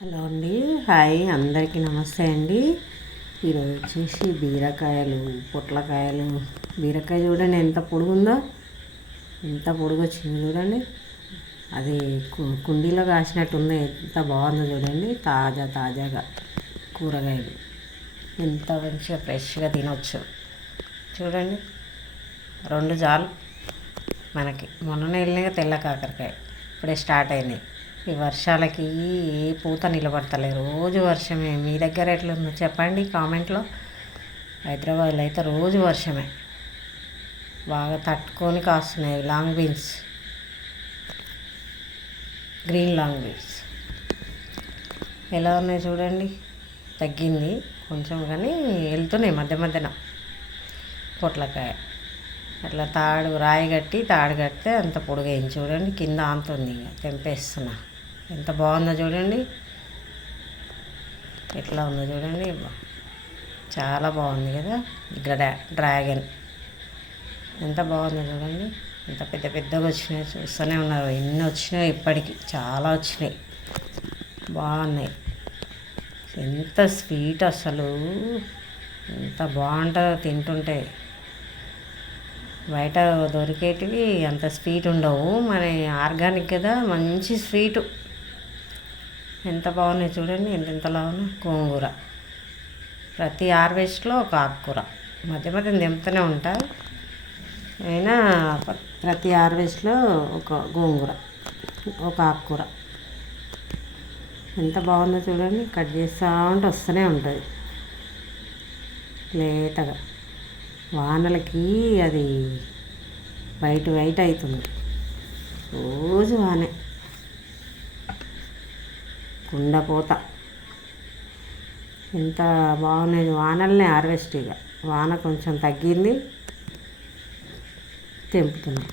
Hello అండి, hi అందరికీ నమస్తే అండి. ఈరోజు వచ్చేసి బీరకాయలు, పొట్లకాయలు. బీరకాయ చూడండి ఎంత పొడుగుందో, ఎంత పొడుగు వచ్చింది చూడండి. అది కుండీలో కాసినట్టుంది, ఎంత బాగుందో చూడండి. తాజాగా కూరగాయలు ఎంత మంచిగా ఫ్రెష్గా తినొచ్చు చూడండి. 2 జాలు మనకి. మొన్ననే వెళ్ళినాక తెల్ల కాకరకాయ ఇప్పుడే స్టార్ట్ అయినాయి. ఈ వర్షాలకి ఏ పూత నిలబడతలే, రోజు వర్షమే. మీ దగ్గర ఎట్లుందో చెప్పండి కామెంట్లో. హైదరాబాద్లో అయితే రోజు వర్షమే, బాగా తట్టుకొని కాస్తున్నాయి. Long beans, green long beans ఎలా ఉన్నాయి చూడండి. తగ్గింది కొంచెం కానీ వెళ్తున్నాయి మధ్య మధ్యన. పొట్లకాయ అట్లా రాయి కడితే అంత పొడుగైంది చూడండి. కింద ఆంతుంది, ఇక తెంపేస్తున్నా. ఎంత బాగుందో చూడండి, ఎట్లా ఉందో చూడండి. చాలా బాగుంది కదా. డ్రాగన్ ఎంత బాగుందో చూడండి. ఎంత పెద్దగా వచ్చినాయి, చూస్తూనే ఉన్నారు. ఎన్ని వచ్చినాయి ఇప్పటికి, చాలా వచ్చినాయి, బాగున్నాయి. ఎంత స్వీట్ అసలు, ఎంత బాగుంటుందో తింటుంటే. బయట దొరికేటివి అంత స్వీట్ ఉండవు, మన ఆర్గానిక్ కదా, మంచి స్వీటు. ఎంత బాగున్నాయి చూడండి, ఎంతలా ఉన్నాయి. గోంగూర ప్రతి హార్వెస్ట్లో ఒక ఆకుకూర, మధ్య మధ్య తెంపుతూనే ఉంటా. అయినా ప్రతి హార్వెస్ట్లో ఒక గోంగూర, ఒక ఆకుకూర. ఎంత బాగుందో చూడండి. కట్ చేస్తూ ఉంటే వస్తూనే ఉంటుంది లేతగా. వానలకి అది వైట్ అవుతుంది, రోజు వానే. కుండపోత ఎంత బాగున్నాయి. వానల్నే హార్వెస్ట్. ఇక వాన కొంచెం తగ్గింది, తెంపుతున్నాం.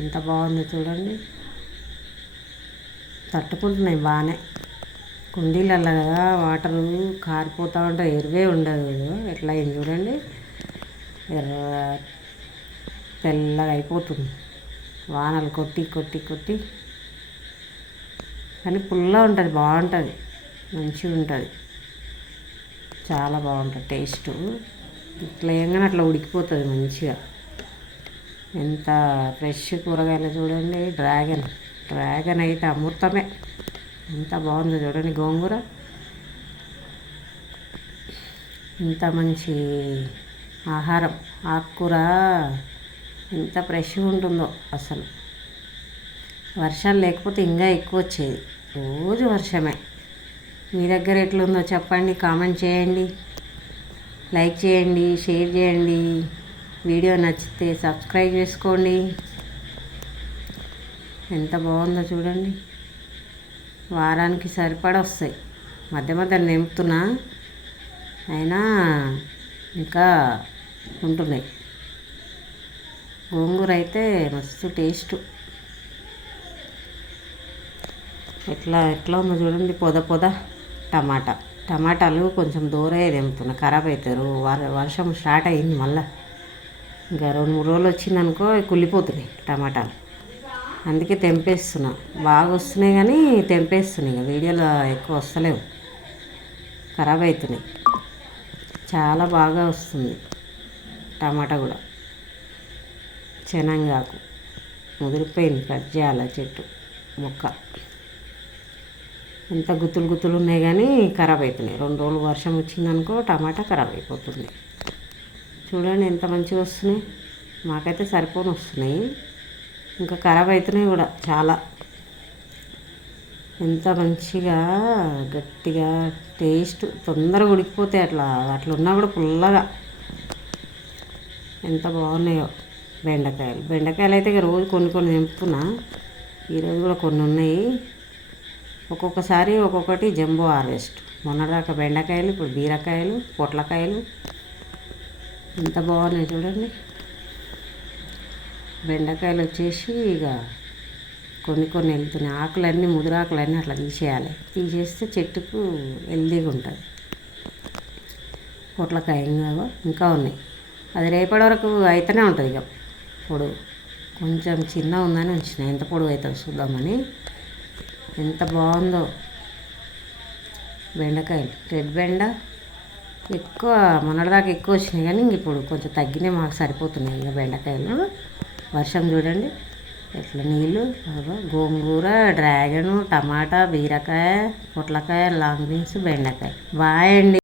ఎంత బాగుందో చూడండి, తట్టుకుంటున్నాయి బాగానే. కుండీలలో కదా వాటరు కారిపోతూ ఉంటాయి, ఎరువే ఉండదు. ఎట్లా అయింది చూడండి, తెల్లగా అయిపోతుంది వానలు కొట్టి. కానీ పుల్ల ఉంటుంది, బాగుంటుంది, మంచిగా ఉంటుంది, చాలా బాగుంటుంది టేస్టు. ఇట్లా వేయగానే అట్లా ఉడికిపోతుంది మంచిగా. ఎంత ఫ్రెష్ కూరగాయలు చూడండి. డ్రాగన్ అయితే అమృతమే. ఎంత బాగుందో చూడండి. గోంగూర ఇంత మంచి ఆహారం, ఆకుకూర ఎంత ఫ్రెష్గా ఉంటుందో అసలు. వర్షాలు లేకపోతే ఇంకా ఎక్కువ వచ్చేది, రోజు వర్షమే. మీ దగ్గర ఎట్లుందో చెప్పండి, కామెంట్ చేయండి, లైక్ చేయండి, షేర్ చేయండి. వీడియో నచ్చితే సబ్స్క్రైబ్ చేసుకోండి. ఎంత బాగుందో చూడండి. వారానికి సరిపడా వస్తాయి, మధ్య మధ్య నింపుతున్నా, అయినా ఇంకా ఉంటున్నాయి. గోంగూర అయితే మస్తు టేస్ట్. ఎట్లా ఉందో చూడండి. పొద టమాటాలు కొంచెం దూరమే తెంపుతున్నా, ఖరాబ్ అవుతారు. వర్షం స్టార్ట్ అయ్యింది మళ్ళీ. ఇంకా 2-3 రోజులు వచ్చిందనుకో కుళ్ళిపోతున్నాయి టమాటాలు. అందుకే తెంపేస్తున్నా. బాగా వస్తున్నాయి కానీ తెంపేస్తున్నాయి. ఇక వీడియోలో ఎక్కువ వస్తలేవు, ఖరాబ్ అవుతున్నాయి. చాలా బాగా వస్తుంది టమాటా కూడా. శనగాకు ముదిరిపోయింది, కట్ చేయాలి చెట్టు మొక్క. ఎంత గుత్తులు ఉన్నాయి కానీ ఖరాబ్ అవుతున్నాయి. 2 రోజులు వర్షం వచ్చిందనుకో టమాటా ఖరాబ్ అయిపోతుంది. చూడండి ఎంత మంచిగా వస్తున్నాయి. మాకైతే సరిపోని వస్తున్నాయి, ఇంకా ఖరాబ్ అవుతున్నాయి కూడా చాలా. ఎంత మంచిగా గట్టిగా టేస్ట్, తొందరగా ఉడికిపోతాయి. అట్లా ఉన్నా కూడా పుల్లగా ఎంత బాగున్నాయో. బెండకాయలు అయితే ఇక రోజు కొన్ని తెంపుతున్నా. ఈరోజు కూడా కొన్ని ఉన్నాయి. ఒక్కొక్కసారి ఒక్కొక్కటి జంబో హార్వెస్ట్. మొన్నదాకా బెండకాయలు, ఇప్పుడు బీరకాయలు, పొట్లకాయలు ఎంత బాగున్నాయి చూడండి. బెండకాయలు వచ్చేసి ఇక కొన్ని వెళ్తున్నాయి. ఆకులన్నీ, ముదురాకులన్నీ అట్లా తీసేస్తే చెట్టుకు హెల్దీగా ఉంటుంది. పొట్లకాయ ఇంకా ఉన్నాయి. అది రేపటి వరకు అయితేనే ఉంటుంది. ఇక పొడుగు కొంచెం చిన్న ఉందని ఉంచిన, ఎంత పొడుగు అవుతుంది చూద్దామని. ఎంత బాగుందో. బెండకాయలు రెడ్ బెండ ఎక్కువ మొన్నటిదాకా ఎక్కువ వచ్చినాయి, కానీ ఇంక ఇప్పుడు కొంచెం తగ్గినాయి, మాకు సరిపోతున్నాయి ఇక బెండకాయలు. వర్షం చూడండి ఎట్లా నీళ్ళు. గోంగూర, డ్రాగను, టమాటా, బీరకాయ, పొట్లకాయ, లాంగ్ బీన్స్, బెండకాయ. బాయ్ అండి.